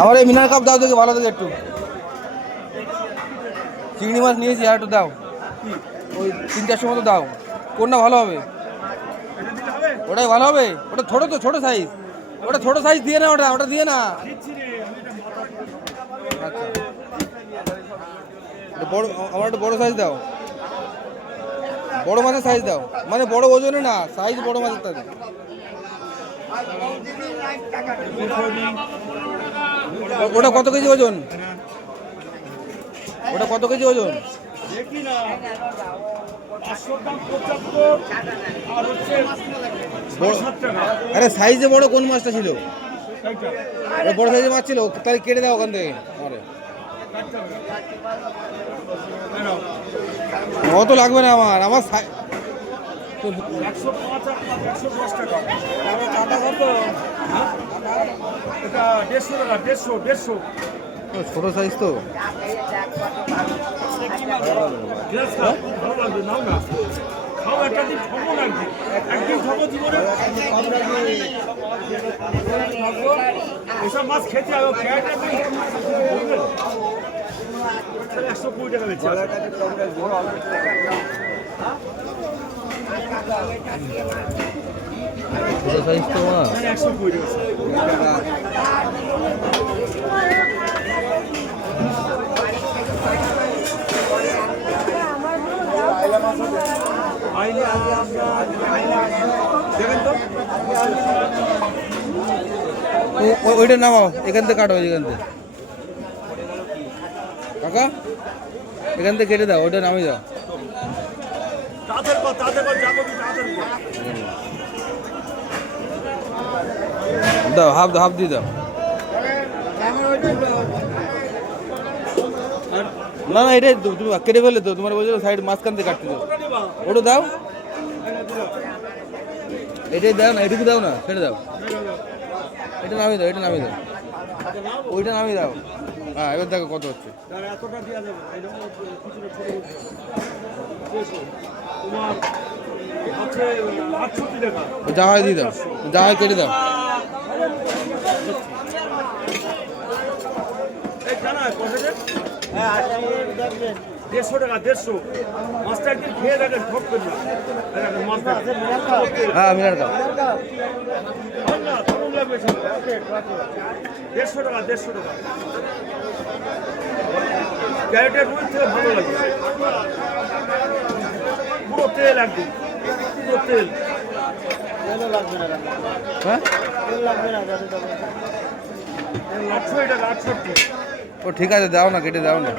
আমার এই মিনার কাপ দাও দেখে ভালো দেখে একটু। চিংড়ি মাছ নিয়েছি, আর একটু দাও। ওই 3-4 মতো দাও। কোনটা ভালো হবে? ওটাই ভালো হবে। ওটা ছোট তো, ছোট সাইজ। ওটা ছোট সাইজ দিয়ে না, ওটা দিয়ে না। আচ্ছা, বড়, আমার একটা বড় সাইজ দাও। বড় মাছের সাইজ দাও, মানে বড় ওজনে না, সাইজ বড় মাছের তা দাও। ওটা কত কেজি ওজন? ওটা কত কেজি ওজন? আরে সাইজে বড় কোন মাছটা ছিল? বড় সাইজের মাছ ছিল, তাহলে কেটে দাও ওখান থেকে। অত লাগবে না আমার, আমার ছোট সাইজ তো। এসব মাছ খেতে হবে 120 টাকা বেচে ছোট সাইজ তো মা 120 টাকা। ওইটা নামাও, এখান থেকে কাটো, এখান থেকে কাকা, এখান থেকে কেটে দাও, ওইটা নামিয়ে দাও। দাও, হাফ দিয়ে দাও। না না, এটাই তুমি কেটে ফেলে তো, তোমার বলছো সাইড মাঝখান থেকে কাটতে দাও। ওটা দাও, এটাই দাও না, এটুকু দাও না, ছেড়ে দাও। এটা নামিয়ে দাও, এটা নামিয়ে দাও, ওইটা নামিয়ে দাও। হ্যাঁ, এবার দেখো কত হচ্ছে। যা হয় দিয়ে দাও, যা হয় কেটে দাও। 150 টাকা, 150 মাছটা একদিন খেয়ে দেখেন, ঠক করবে হ্যাঁ, মিনার কাপ 150 টাকা, 150 টাকা। ক্যারেটের রুই থেকে ভালো লাগে, পুরো তেল একদম, পুরো তেল। হ্যাঁ, 68 টাকা, 68। ও ঠিক আছে, দাও না, কেটে দাও না।